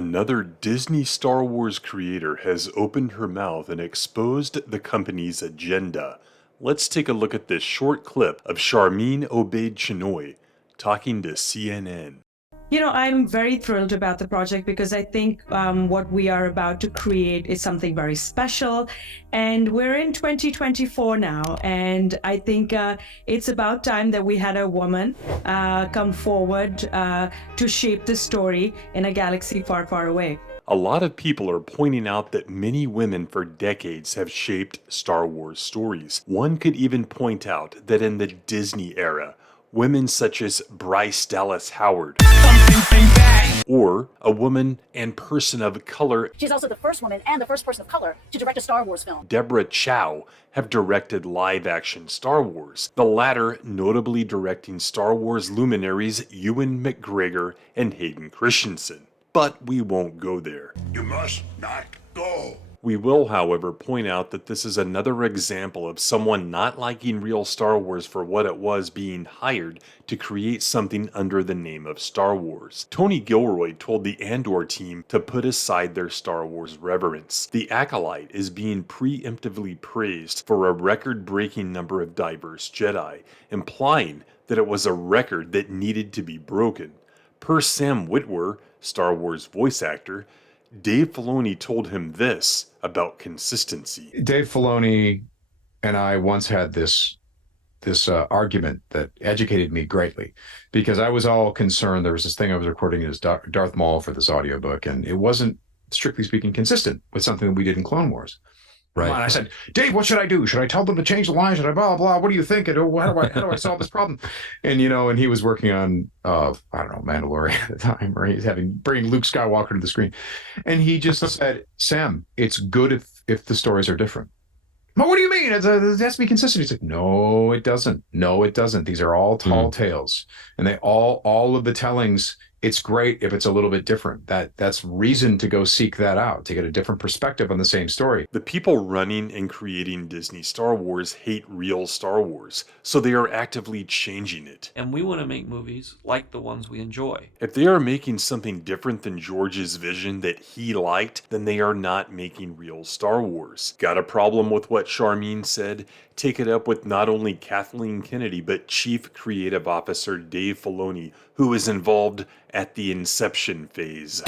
Another Disney Star Wars creator has opened her mouth and exposed the company's agenda. Let's take a look at this short clip of Sharmeen Obaid-Chinoy talking to CNN. I'm very thrilled about the project because I think what we are about to create is something very special. And we're in 2024 now. And I think it's about time that we had a woman come forward to shape the story in a galaxy far, far away. A lot of people are pointing out that many women for decades have shaped Star Wars stories. One could even point out that in the Disney era, women such as Bryce Dallas Howard, or a woman and person of color, she's also the first woman and the first person of color to direct a Star Wars film, Deborah Chow, have directed live-action Star Wars, the latter notably directing Star Wars luminaries Ewan McGregor and Hayden Christensen. But we won't go there. You must not go. We will, however, point out that this is another example of someone not liking real Star Wars for what it was, being hired to create something under the name of Star Wars. Tony Gilroy told the Andor team to put aside their Star Wars reverence. The Acolyte is being preemptively praised for a record-breaking number of diverse Jedi, implying that it was a record that needed to be broken. Per Sam Witwer, Star Wars voice actor, Dave Filoni told him this about consistency. Dave Filoni and I once had this argument that educated me greatly, because I was all concerned. There was this thing I was recording as Darth Maul for this audiobook, and it wasn't, strictly speaking, consistent with something that we did in Clone Wars. Right. And I said, Dave, what should I do? Should I tell them to change the line? Should I blah, blah? What do you think? And how do I solve this problem? And, and he was working on, I don't know, Mandalorian at the time, or he's bringing Luke Skywalker to the screen. And he just said, Sam, it's good if the stories are different. But what do you mean? It has to be consistent. He's like, no, it doesn't. No, it doesn't. These are all tall tales. And they all of the tellings, it's great if it's a little bit different. That's reason to go seek that out, to get a different perspective on the same story. The people running and creating Disney Star Wars hate real Star Wars, so they are actively changing it. And we want to make movies like the ones we enjoy. If they are making something different than George's vision that he liked, then they are not making real Star Wars. Got a problem with what Sharmeen said? Take it up with not only Kathleen Kennedy, but Chief Creative Officer Dave Filoni, who was involved at the inception phase.